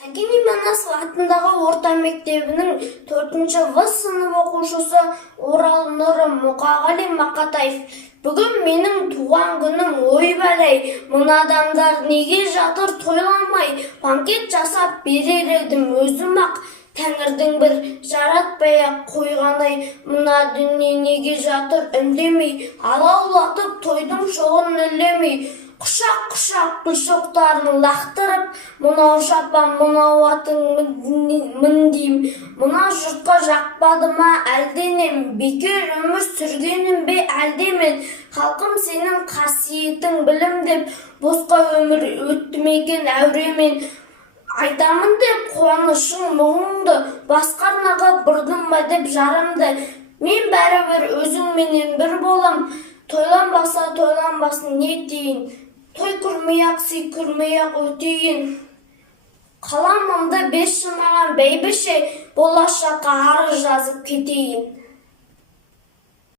Сәкен Иманасов атындағы орта мектебінің 4-ші В сынып оқушысы Орал Нұры Мұқағали Мақатаев. Бүгін менің туған күнім, ойбай, мына адамдар неге жатыр тойламай, панкет жасап берер едім өзім-ақ. Тәңірдің бір жаратпай-ақ қойғандай, мына дүние неге жатыр үндемей, алаулатып тойдың шоғын үрлемей. Құшақ-құшақ гүл шоқтарын лақтырып, мынау шапан, мынау атың міндейм. Мына жұртқа жақпады ма әлденем, бекер өмір сүргенім бе әлдемен. Халқым сенің қасиетің білім деп, босқа өмір өтті мекен әуремен. Айтамын деп қуанышың мұңыңды, басқа арнаға бұрдым ба деп жарымды. Мен бәрібір өзіңменен бір болам, тойланбаса тойланбасын не дейін. Той күрмей-ақ, сый күрмей-ақ өтейін. Қаламымды бес маған бәйбіше, болашаққа арыз жазып кетейін.